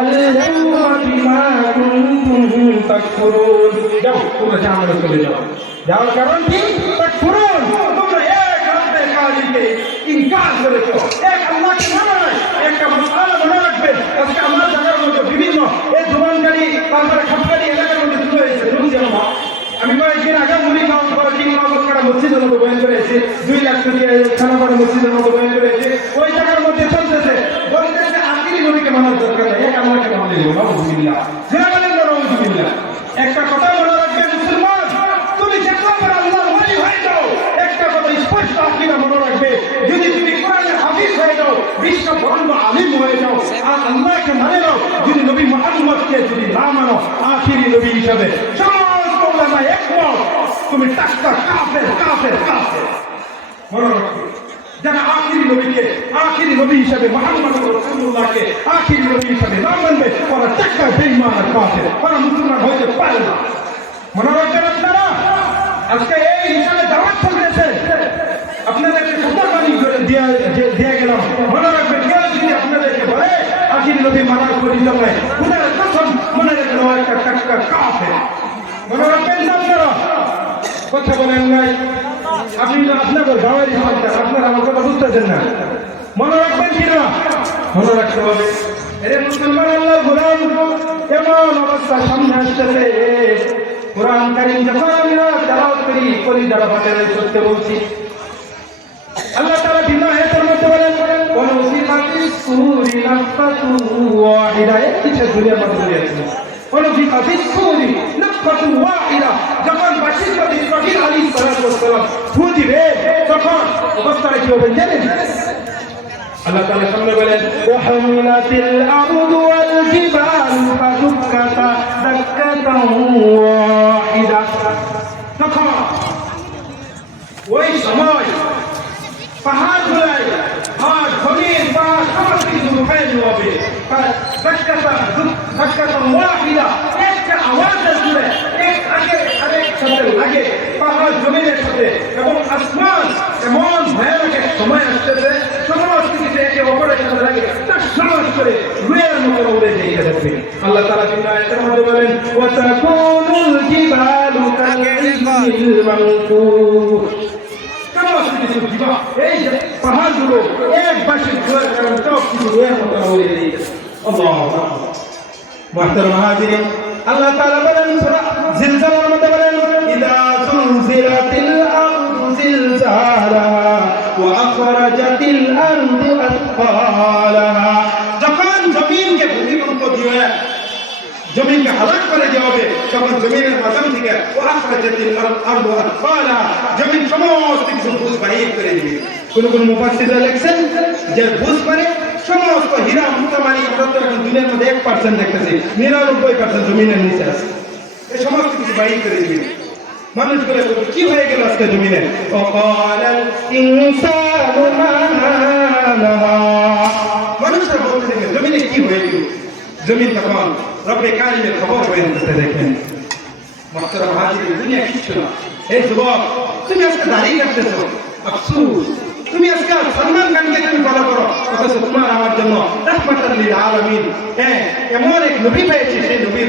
اليوم بما كنتم تكفرون যাও তোমরা জাহান্নামে চলে যাও যাওয়ার কারণ কি তাকফুরুন তোমরা এক রব্বে খালিকে ইনকার করেছো এক আল্লাহকে মানো না একটা মাসআলা মনে রাখবেন আজকে আমরা জায়গার মধ্যে বিভিন্ন এই জুবানকারী তারপরে খাপকারী এলাকার মধ্যে শুরু হয়েছে বুঝছেন না আমি কয়েকদিন আগে মুড়ি খাওয়ার পর কিংবা মসজিদের মতো বয়ান করেছি 2 লাখ টাকা খানাপাড়া মসজিদের মতো বয়ান করেছি ওই জায়গার মধ্যে চলতেছে বলতেছে আখিরি নবীকে মানার দরকার নেই এক আল্লাহকে মানতে দেবো নাউযুবিল্লাহ জানেন নাউযুবিল্লাহ একটা কথা মনে রাখবেন মুসলমান তুমি যেভাবে আল্লাহর ওলি হয়ে যাও একটা কথা স্পষ্ট আকীদা মনে রাখবে যদি তুমি কোরআনের হাফিজ হয়ে যাও বিশ্ব বরণ্য আলিম হয়ে যাও আর আল্লাহকে মানে নাও যদি নবী মুহাম্মদকে যদি না মানো আখিরি নবী হিসাবে একমত তুমি টাক্কা কাফের কাফের কাফের মনে রাখবে যারা আখিরি নবীকে আখিরি নবী হিসাবে মুহাম্মদ রাসূলুল্লাহকে আখিরি নবী হিসাবে না মানবে ওরা টাক্কা বেঈমান আর কাফের ওরা মুসলমান হতে পারে না মনে রাখবেন আপনারা আজকে এই হিসাবে দাওয়াত চলতেছে আপনাদেরকে সতর্কবাণী দিয়ে গেলাম মনে রাখবেন কেউ যদি আপনাদেরকে বলে আখিরি নবী মানার পরিচয় খোদার কসম মনে রাখবেন ও একটা টাক্কা কাফের মনে রাখবেন না আপনারা কথা বলেন নাই আপনি তো আপনাদের গাওয়ারি সমাজ আপনারা আমার কথা বুঝতেছেন না মনে রাখবেন কিনা মনে রাখতে হবে এর মুসলমান আল্লাহ গোলাম এমন অবস্থা সামনে আসতেছে কোরআন কারীম যখন আমরা তেলাওয়াত করি যারা বাটারে করতে বলছি আল্লাহ তাআলা বিনা আয়াতের মধ্যে বলেন ওয়ানুফিখাতিস সূরি নাফখাতু ওয়াহিদা কিছু দুনিয়ার মধ্যে আছে ওয়ানুফিখাতিস সূরি নাফখাতু ওয়াহিদা যখন বাশির নবী ইসরাফিল আলাইহিস সালাম ফু দিবে তখন অবস্থাটা কি হবে জানেন আল্লাহ তাআলা সামনে বলেন ওয়াহামিলাতিল আরদু ওয়াল জিবালু ফাদুক্কাতা দাক্কাতান ওয়াহিদা তখন ওই সময় পাহাড় গুলাই আর জমিন বা সমস্ত কিছু রূপায়ণ হবে দাক্কাতান ওয়াহিদা একটা আওয়াজের জুড়ে এক আগে আরেক সাথে লাগে পাহাড় জমিনের সাথে এবং আসমান এমন ভয়ানক এক সময় আসতেছে সমস্ত কিছু একে অপরের সাথে লাগে তার সমাজ করে রুয়ের মতো উড়ে যেতে থাকবে আল্লাহ তাআলা বিনা আয়াতের মধ্যে বলেন ওয়াতাকুনুল জিবালু কাল-ইজলিল মানফুশ সমস্ত কিছু জীবা এই পাহাড়গুলো এক বাসের ঘোরার কারণে সব কিছু রুয়ের মতো উড়ে যেতে আল্লাহু আকবার মুহতারাম হাজিরিন আল্লাহ তাআলা বলেন সূরা জিলজালার মধ্যে বলেন ইদা যুলজিলাতিল আরদু জিলজালাহা ওয়া আখরাজাতিল আরদু আথকালাহা যখন জমিনকে ভূমিকম্প দিয়ে জমিনকে হালাক করে দেওয়া হবে তখন জমিনের মাঝখান থেকে ওয়া আখরাজাতিল আরদু আথকালাহা জমিন সমস্ত কিছু বুঝ বাহির করে দিবে কোন মুফাসসিররা লিখছেন যে বুঝ মানে সমস্ত হীরা মুক্তা মানিক আমরা তো এখন দুনিয়ার মধ্যে 1% দেখতেছি 99% জমিনের নিচে আছে এই সমস্ত কিছু বাইর করে দিবে মানুষগুলো কি হয়ে গেল আজকে জমিনে ওয়াকালাল ইনসানু মা লাহা মানুষরা বলতে থাকে জমিনে কি হয়ে গেল জমিন তখন রব্বে কারিমের খবর হয়ে যেতে দেখেন মুহতারাম হাজিরিন দুনিয়া কিছু না এই যুবক তুমি আজকে দাঁড়িয়ে কাটতেছো আফসোস তুমি আজকে সলমান খানকে তুমি ফলো করো অথচ তোমার আমার জন্য রাহমাতুল লিল আলামিন হ্যাঁ এমন এক নবী পেয়েছি সেই নবীর